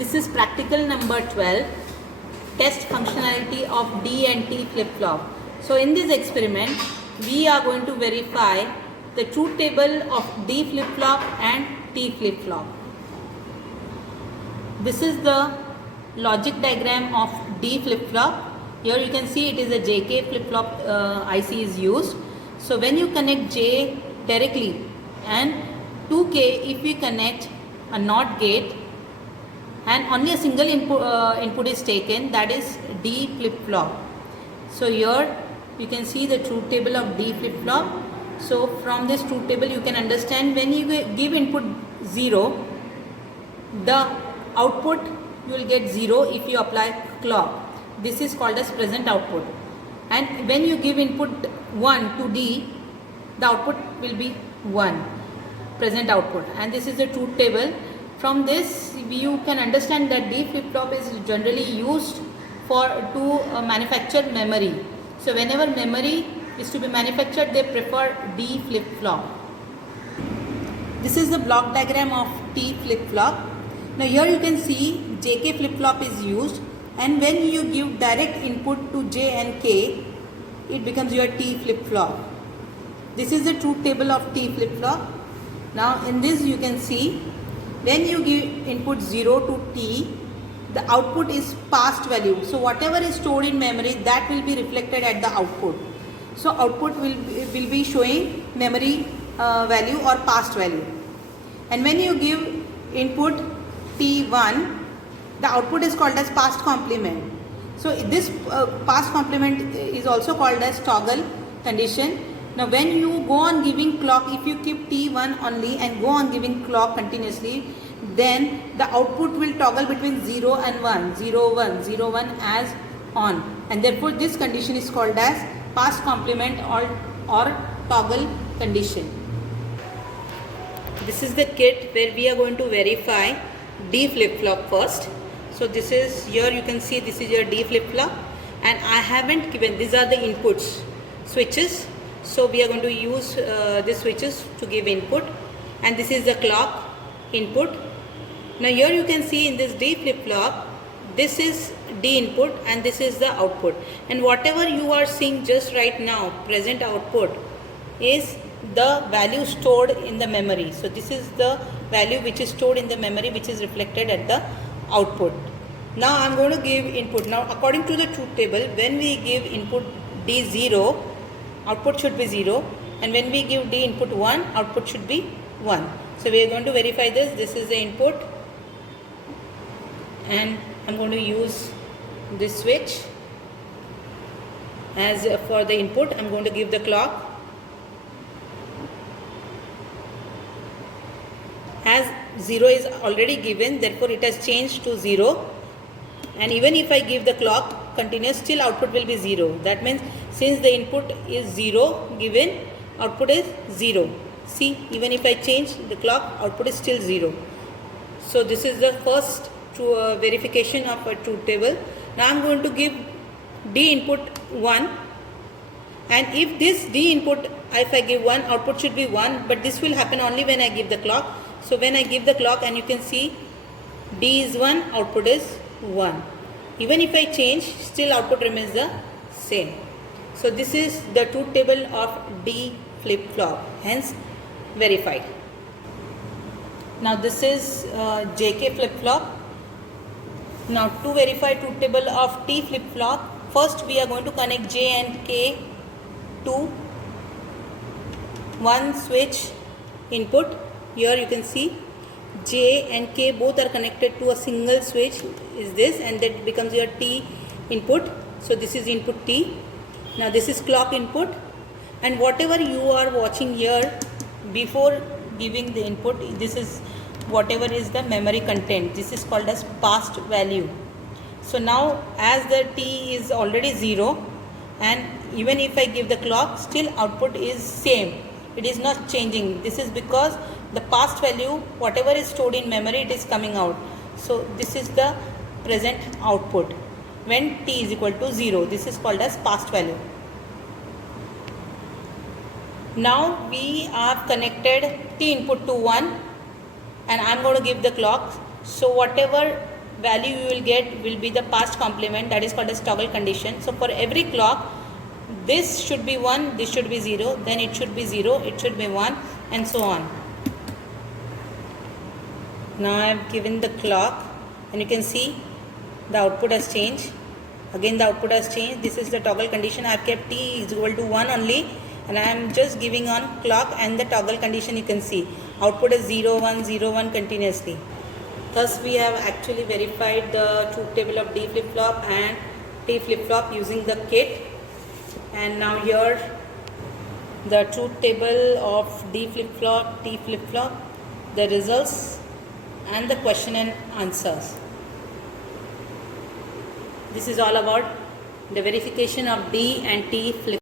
This is practical number 12, test functionality of D and T flip-flop. So in this experiment, we are going to verify the truth table of D flip-flop and T flip-flop. This is the logic diagram of D flip-flop. Here you can see it is a JK flip-flop IC is used. So when you connect J directly and 2K if we connect a NOT gate and only a single input is taken, that is D flip-flop. So here you can see the truth table of D flip-flop. So from this truth table you can understand when you give input 0, the output you will get 0 if you apply clock. This is called as present output. And when you give input 1 to D, the output will be 1, present output. And this is the truth table. From this you can understand that D flip-flop is generally used to manufacture memory. So whenever memory is to be manufactured, they prefer D flip-flop. This is the block diagram of T flip-flop. Now here you can see JK flip-flop is used, and when you give direct input to J and K, it becomes your T flip-flop. This is the truth table of T flip-flop. Now in this you can see when you give input 0 to T, the output is past value. So whatever is stored in memory, that will be reflected at the output. So output will be showing memory value or past value. And when you give input T1, the output is called as past complement. So this past complement is also called as toggle condition. Now when you go on giving clock, if you keep T1 only and go on giving clock continuously, then the output will toggle between 0 and 1, 0, 1, 0, 1 as on. And therefore this condition is called as past complement or toggle condition. This is the kit where we are going to verify D flip-flop first. So this is, here you can see this is your D flip-flop, and I haven't given, these are the inputs, switches. So we are going to use these switches to give input, and this is the clock input. Now here you can see in this D flip-flop, this is D input and this is the output, and whatever you are seeing just right now, present output, is the value stored in the memory. So this is the value which is stored in the memory, which is reflected at the output. Now I am going to give input. Now according to the truth table, when we give input D0, output should be 0, and when we give D input 1, output should be 1. So we are going to verify this. This is the input, and I am going to use this switch as for the input. I am going to give the clock. As 0 is already given, therefore it has changed to 0, and even if I give the clock continuous, still output will be 0. That means since the input is 0 given, output is 0. See, even if I change the clock, output is still 0. So this is the first verification of a truth table. Now I am going to give D input 1, and if this D input, if I give 1, output should be 1, but this will happen only when I give the clock. So when I give the clock, and you can see D is 1, output is 1. Even if I change, still output remains the same. So this is the truth table of D flip-flop, hence verified. Now this is JK flip-flop. Now to verify truth table of T flip-flop, first we are going to connect J and K to one switch input. Here you can see J and K both are connected to a single switch is this, and that becomes your T input. So this is input T. Now this is clock input, and whatever you are watching here before giving the input, this is whatever is the memory content. This is called as past value. So now as the T is already 0, and even if I give the clock, still output is same. It is not changing. This is because the past value, whatever is stored in memory, it is coming out. So this is the present output when T is equal to 0. This is called as past value. Now we have connected T input to 1, and I am going to give the clock. So whatever value you will get will be the past complement, that is called as toggle condition. So for every clock, this should be 1, this should be 0, then it should be 0, it should be 1, and so on. Now I have given the clock and you can see the output has changed. Again the output has changed. This is the toggle condition. I have kept t is equal to 1 only, and I am just giving on clock and the toggle condition. You can see output is 0 1 0 1 continuously. Thus we have actually verified the truth table of D flip-flop and T flip-flop using the kit. And now here the truth table of D flip-flop, T flip-flop, the results and the question and answers. This is all about the verification of D and T flip-flop.